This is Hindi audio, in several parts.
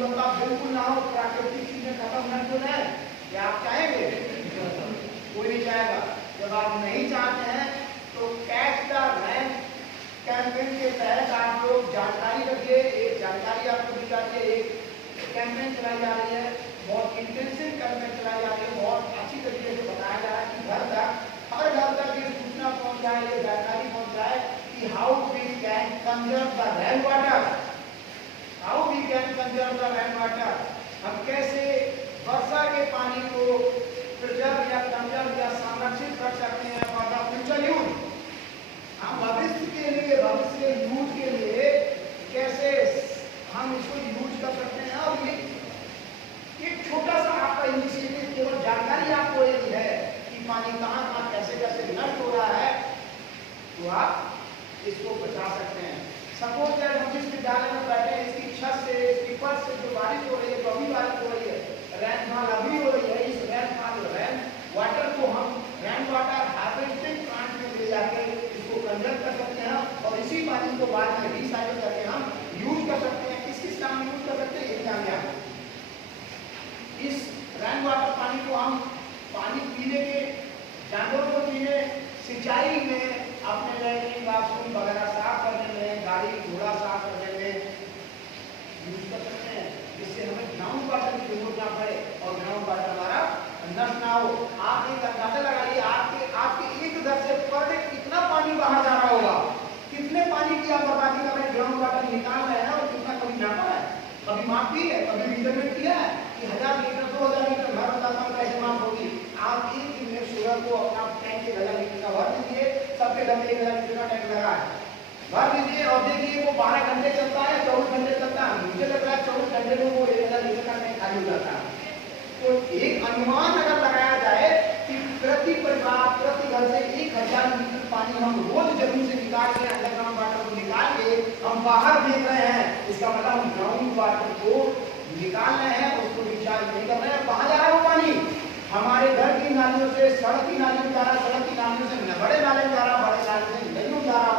गुणवत्ता बिल्कुल ना हो, प्राकृतिक चीजें खत्म न हो जाए, क्या आप चाहेंगे? कोई नहीं चाहेगा। जब आप नहीं चाहते हैं तो कैच द रेन कैंपेन के तहत आप लोग जानकारी रखिए। एक जानकारी आपको दी जाती है, एक कैंपेन चलाई जा रही है, बहुत इंटेंसिव कैंपेन चलाई जा रही है, बहुत अच्छी तरीके से बताया जा रहा है कि घर तक, हर घर तक ये सूचना पहुंच जाए, ये जानकारी पहुंच जाए कि how we can conserve the rain water, how we can conserve the rain water, हम कैसे वर्षा के पानी को प्रिजर्व या कंजर्व या संरक्षित कर सकते हैं फॉर द फ्यूचर यूज। हम भविष्य के लिए, भविष्य के यूज के लिए कैसे हम इसको यूज कर सकते हैं। और ये एक छोटा सा आपका इनिशिएटिव, केवल जानकारी आपको यदि है कि पानी कहाँ कहाँ कैसे कैसे नष्ट हो रहा है, तो आप इसको बचा सकते हैं। सपोज दैट हम जिस विद्यालय में बैठे हैं, इसकी छत से, इसकी फर्श से जो बारिश हो रही है, जो अभी बारिश हो रही है, रेनफॉल अभी हो रही है, इस रेन वाटर को हम रेन वाटर हार्वेस्टिंग प्लांट में ले जाके इसको कंजर्व कर सकते हैं और इसी पानी को बाद में रिसाइकिल करके हम यूज कर सकते हैं। किस किस काम में यूज कर सकते हैं, ये जानिए आप। इस रेन वाटर पानी को हम पानी पीने के, जानवरों को पीने, सिंचाई में, अपने लैट्रिन बाथरूम वगैरह साफ करने में, गाड़ी घोड़ा साफ करने में यूज कर सकते हैं, जिससे हमें ग्राउंड वाटर की जरूरत ना पड़े और ग्राउंड वाटर हमारा नष्ट ना हो। आप एक अंदाजा लगाइए, आपके एक घर से पर डे कितना पानी बाहर जा रहा होगा, कितने पानी की आप बर्बादी कर रहे हैं, ग्राउंड वाटर निकाल रहे हैं, और कितना कभी नापा है, कभी माप की है, कभी मेजरमेंट किया है कि 1000 लीटर 2000 लीटर भर बताता हूँ कैसे माप होगी। आप एक दिन में सूरज को अपना टैंक 1000 लीटर का भर दीजिए, सबके घर में 1000 लीटर का टैंक लगा है, भर दीजिए और देखिए वो 12 घंटे चलता है, 24 घंटे चलता है, मुझे लग रहा है 24 घंटे में वो 1000 लीटर का टैंक खाली हो जाता है। तो एक अनुमान अगर लगाया जाए कि प्रति परिवार, प्रति घर से 1000 लीटर पानी हम रोज जमीन से निकाल के, अंडरग्राउंड वाटर को निकाल के हम बाहर फेंक रहे हैं, इसका मतलब हम ग्राउंड वाटर को निकाल रहे हैं, उसको रिचार्ज नहीं कर रहे हैं। कहाँ जा रहा है वो पानी? हमारे घर की नालियों से, सड़क की नालियों में जा रहा, सड़क की नालियों से बड़े नाले में जा रहा, बड़े नाले से नदियों में जा रहा,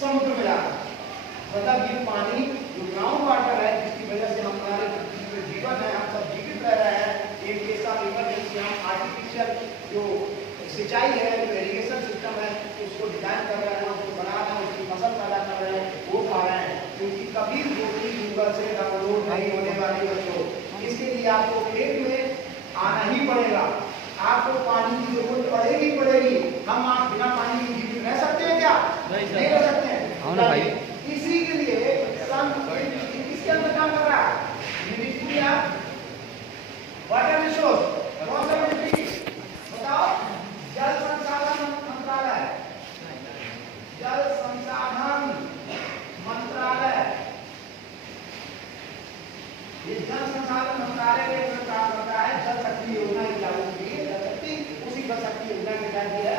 समुद्र में जा रहा। मतलब ये पानी जो ग्राउंड वाटर है, जिसकी वजह से हमारे जीवन है, हम सब जीवित रह रहे हैं, एक केस ऑफ इमरजेंसी हम आर्टिफिशियल जो सिंचाई है, जो इरिगेशन सिस्टम है, उसको डिजाइन कर रहे हैं, उसको बना रहे हैं, उसकी फसल पैदा कर रहे हैं, वो खा रहे हैं, क्योंकि कभी रोटी गूगल से डाउनलोड नहीं होने वाली बच्चों। इसके लिए आपको खेत में आना ही पड़ेगा, आपको पानी की जरूरत पड़ेगी पड़ेगी। हम आप बिना पानी के जीवित रह सकते हैं क्या? नहीं रह सकते हैं। इसी के लिए किसके अंदर काम कर रहा है? मिनिस्ट्री ऑफ वाटर रिसोर्स, कौन सा मिनिस्ट्री बताओ? जल संसाधन मंत्रालय, जल संसाधन मंत्रालय। ये जल संसाधन मंत्रालय के अंदर काम करता है। जल शक्ति योजना की लागू की है, जल शक्ति, उसी जल शक्ति योजना के तहत है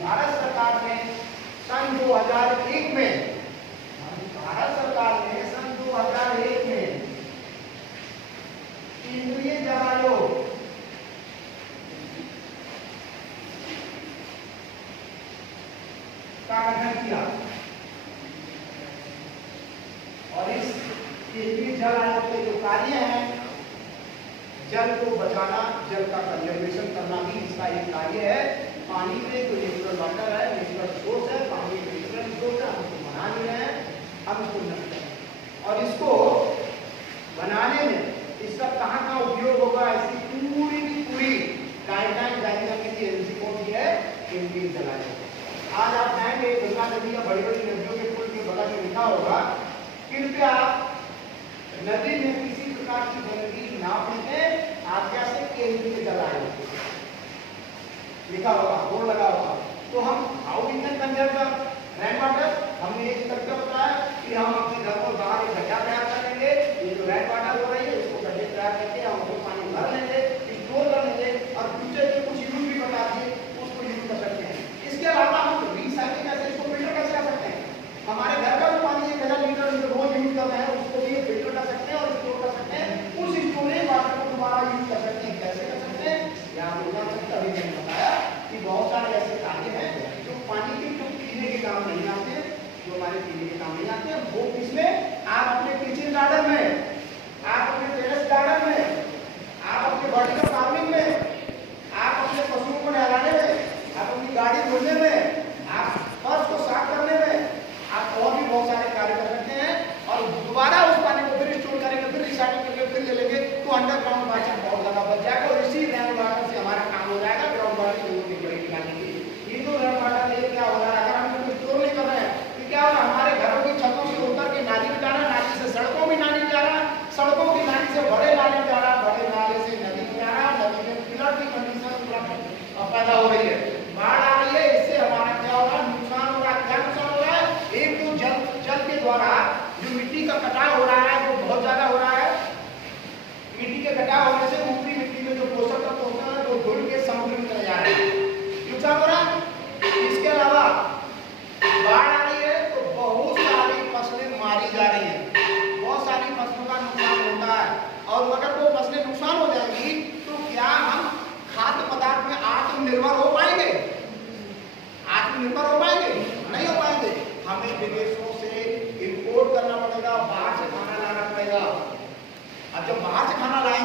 भारत सरकार ने सन 2001 में, भारत सरकार ने सन 2001 में केंद्रीय जल आयोग का गठन किया और इस केंद्रीय जल आयोग के जो कार्य हैं, जल को बचाना, जल का कंजर्वेशन करना भी इसका एक कार्य है। पानी में जो नेचुरल वाटर है, नेचुरल सोर्स है, पानी में नेचुरल सोर्स है, हम उसको बना नहीं रहे हैं, हम इसको नष्ट करें और इसको बनाने में इसका कहाँ उपयोग होगा, इसकी पूरी की पूरी गाइडलाइन जारी करने की एजेंसी कौन सी है? केंद्रीय जल आयोग। आज आप जाएंगे गंगा नदी या बड़ी बड़ी नदियों के पुल के बगल में लिखा होगा, कृपया नदी में किसी प्रकार की गंदगी ना फेंकें, आज्ञा से केंद्रीय जल आयोग लिखा होगा, बोर्ड लगा होगा। तो हम how we can conserve rain water, हमने एक तरीका बताया कि हम अपने घर को बाहर एक गड्ढा तैयार करेंगे, ये जो रेन वाटर हो रही है इसको गड्ढे तैयार करके हम उसको पानी भर लेंगे, स्टोर कर लेंगे और फ्यूचर के कुछ यूज भी बता दिए, उसको यूज कर सकते हैं। इसके अलावा हम रिसाइकिल कैसे, इसको फिल्टर कैसे कर सकते हैं? हमारे घर का जो पानी 1000 लीटर रोज यूज कर रहे हैं, उसको भी फिल्टर कर सकते हैं और स्टोर कर सकते हैं, उस स्टोरेज वाटर को दोबारा यूज कर सकते हैं। कैसे कर सकते हैं? यहाँ पे अभी मैंने बताया कि बहुत सारे ऐसे कार्य हैं जो पानी के, जो पीने के काम नहीं आते, जो हमारे पीने के काम नहीं आते, वो इसमें आप अपने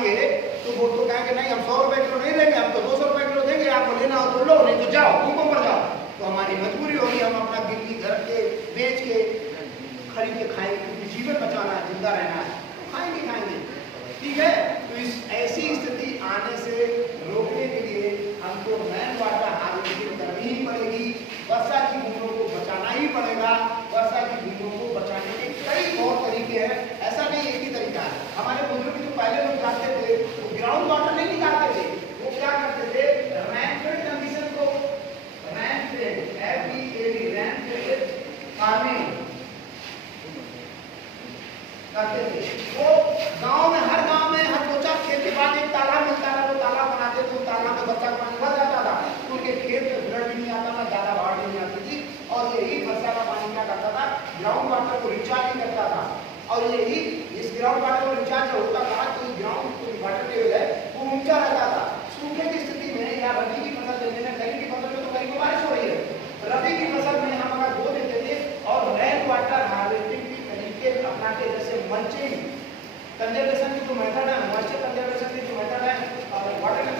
आएंगे तो वो तो कहेंगे नहीं हम 100 रुपए किलो नहीं देंगे, हम तो 200 रुपए किलो देंगे, आपको लेना हो तो लो, नहीं तो जाओ भूखों पर जाओ। तो हमारी मजबूरी होगी हम अपना गिरवी घर के बेच के खरीद के खाएंगे, क्योंकि जीवन बचाना है, जिंदा रहना है, तो खाएंगे। ठीक है, तो इस ऐसी स्थिति आने से रोकने के लिए हमको रेन वाटर हार्वेस्टिंग करनी ही पड़ेगी। वर्षा की बूंदों को बचाना ही पड़ेगा। वर्षा की बूंदों को बचाने के कई और तरीके हैं, ऐसा नहीं एक ही तरीका है। हमारे बुजुर्ग जो पहले लोग जाते थे वो ग्राउंड वाटर नहीं निकालते थे, वो क्या करते थे, रैनफेड कंडीशन को, रैनफेड रैनफेड फार्मिंग करते थे। वो गांव में हर 2-4 खेत के बाद एक तालाब मिलता था, वो तालाब बनाते थे, उस तालाब में बच्चा पानी भर जाता था, उनके खेत में फ्लड भी नहीं आता था, ज्यादा बाढ़ भी नहीं आती थी, और यही वर्षा का पानी क्या करता था, ग्राउंड वाटर को रिचार्ज करता था। और यही इस ग्राउंड वाटर को रिचार्ज होता था तो ग्राउंड वाटर टेबल है वो ऊंचा रहता था। सूखे की स्थिति में या रबी की फसल लेने में, खरीफ की फसल में तो कहीं बारिश हो रही है, रबी की फसल में हम अगर बो देते थे और रेन वाटर हार्वेस्टिंग की तरीके अपना के, जैसे मल्चिंग कंजर्वेशन की जो मेथड है, मॉइस्चर कंजर्वेशन की जो मेथड है, और वाटर